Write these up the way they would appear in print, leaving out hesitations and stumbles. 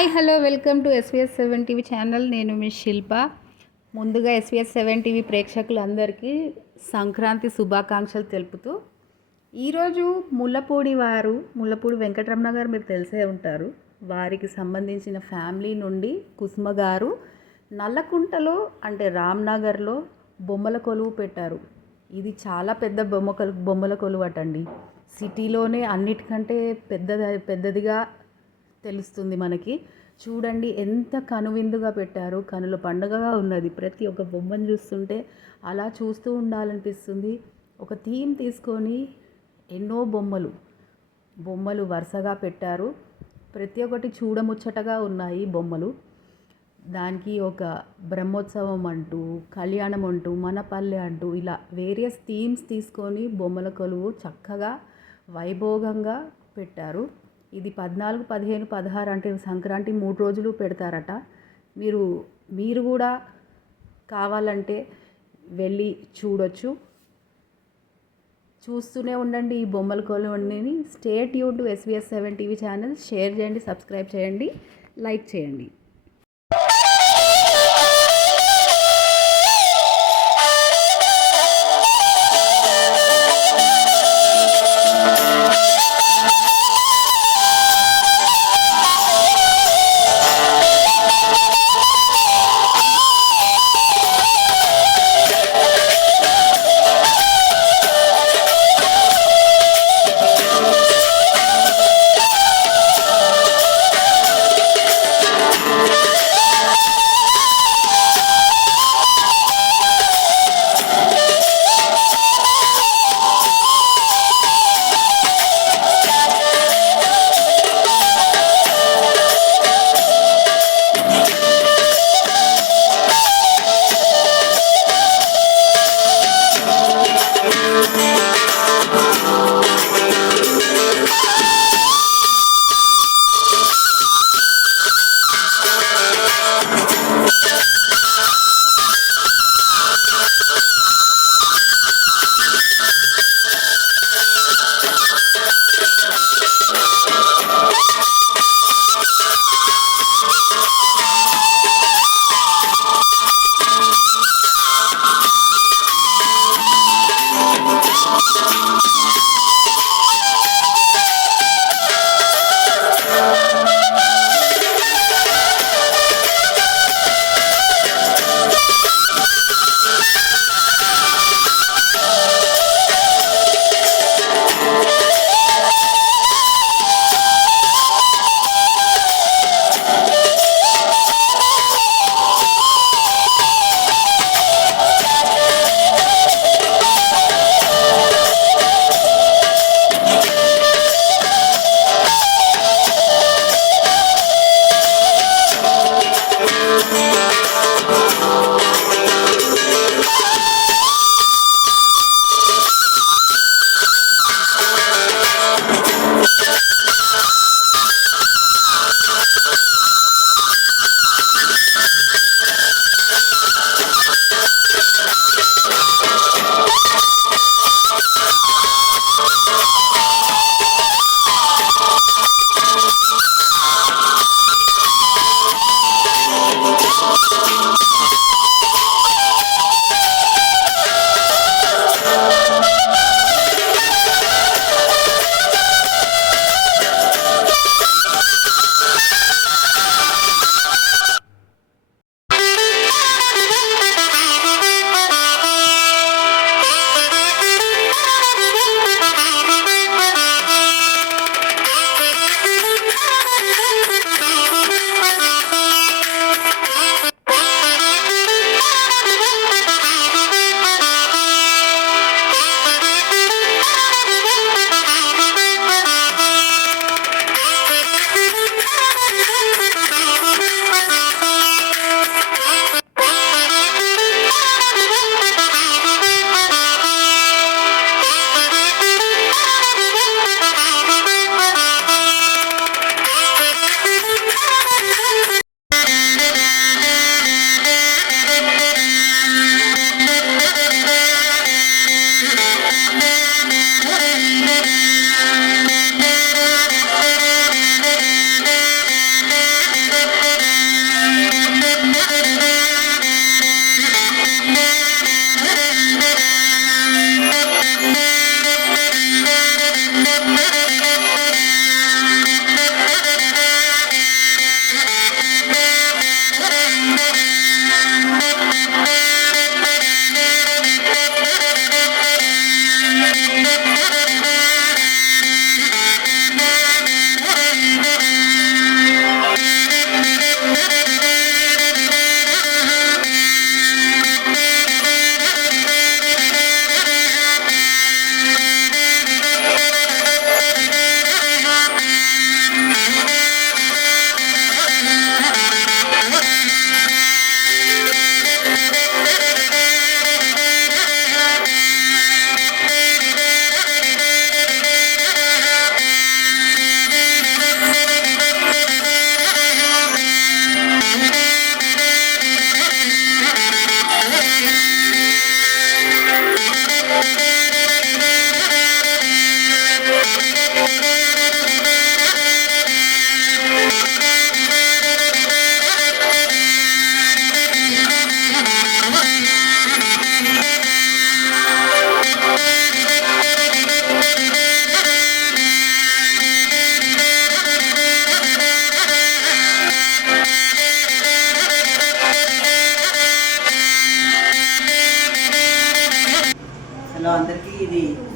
Hi hello welcome to SVS 7 TV channel. నేను మీ శిల్ప. ముందుగా SVS 7 TV ప్రేక్షకులందరికీ సంక్రాంతి శుభాకాంక్షలు తెలుపుతూ ఈరోజు ముల్లపూడి వెంకటరమణ గారు మీరు తెలిసే ఉంటారు. వారికి సంబంధించిన ఫ్యామిలీ నుండి కుసుమ గారు నల్లకుంటలో అంటే రామ్నగర్లో బొమ్మల కొలువు పెట్టారు. ఇది చాలా పెద్ద బొమ్మల కొలువు అటండి. సిటీలోనే అన్నిటికంటే పెద్దదిగా తెలుస్తుంది మనకి. చూడండి ఎంత కనువిందుగా పెట్టారు. కనుల పండుగగా ఉన్నది. ప్రతి ఒక్క బొమ్మను చూస్తుంటే అలా చూస్తూ ఉండాలనిపిస్తుంది. ఒక థీమ్ తీసుకొని ఎన్నో బొమ్మలు వరుసగా పెట్టారు. ప్రతి ఒక్కటి చూడముచ్చటగా ఉన్నాయి బొమ్మలు. దానికి ఒక బ్రహ్మోత్సవం అంటూ, కళ్యాణం అంటూ, మన పల్లె అంటూ ఇలా వేరియస్ థీమ్స్ తీసుకొని బొమ్మల కొలువు చక్కగా వైభోగంగా పెట్టారు. ఇది 14, 15, 16 అంటే సంక్రాంతి 3 రోజులు పెడతారట. మీరు కూడా కావాలంటే వెళ్ళి చూడొచ్చు. చూస్తూనే ఉండండి ఈ బొమ్మల కొలువుని. Stay tune to SVS 7 TV channel. Share చేయండి, సబ్స్క్రైబ్ చేయండి, లైక్ చేయండి.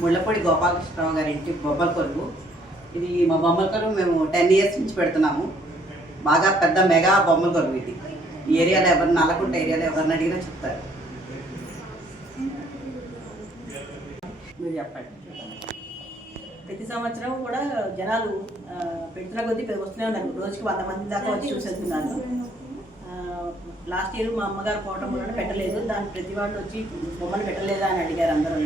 ముళ్ళపూడి గోపాలకృష్ణరావు గారి ఇంటి బొమ్మల కొలువు. ఇది మా బొమ్మల కొలువు మేము 10 ఇయర్స్ నుంచి పెడుతున్నాము. బాగా పెద్ద మెగా బొమ్మల కొలువు ఇది. ఈ ఏరియాలో ఎవరు నల్లకుంట ఏరియాలో ఎవరిని అడిగినా చెప్తారు. మీరు చెప్పండి. ప్రతి సంవత్సరం కూడా జనాలు పెడుతున్న కొద్దీ వస్తూనే ఉన్నారు. రోజుకి 100 మంది దాకా వచ్చి చూసేస్తున్నారు. లాస్ట్ ఇయర్ మా అమ్మగారు పోవటం వల్ల పెట్టలేదు. దాన్ని ప్రతి వాళ్ళు వచ్చి బొమ్మలు పెట్టలేదా అని అడిగారు అందరూ.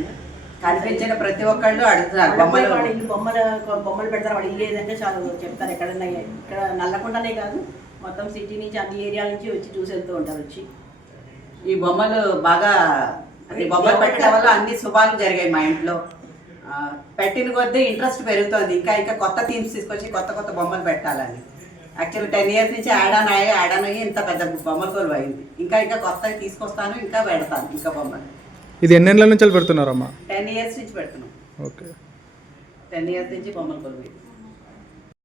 కనిపించిన ప్రతి ఒక్కళ్ళు అడుగుతున్నారు బొమ్మలు. వాళ్ళు ఇల్లు బొమ్మలు పెడతారు. వాళ్ళు ఇల్లు ఏదంటే చాలా చెప్తారు. ఎక్కడన్నా ఇక్కడ నల్లకుంటనే కాదు, మొత్తం సిటీ నుంచి అన్ని ఏరియాల నుంచి వచ్చి చూసి వెళ్తూ ఉంటారు. వచ్చి ఈ బొమ్మలు బాగా బొమ్మలు పెట్టడం వల్ల అన్ని శుభాలు జరిగాయి మా ఇంట్లో. పెట్టిన కొద్దీ ఇంట్రెస్ట్ పెరుగుతుంది. ఇంకా కొత్త థీమ్స్ తీసుకొచ్చి కొత్త బొమ్మలు పెట్టాలని. యాక్చువల్లీ 10 ఇయర్స్ నుంచి యాడ్ ఆన్ అయ్యి ఇంత పెద్ద బొమ్మల కొలువు అయింది. ఇంకా కొత్తవి తీసుకొస్తాను, ఇంకా పెడతాను ఇంకా బొమ్మలు. ఇది ఎన్నేళ్ళ నుంచి పెడుతున్నారమ్మా? 10 ఇయర్స్ నుంచి పెడుతున్నాం. ఓకే, 10 ఇయర్స్ నుంచి బొమ్మల కొలువు.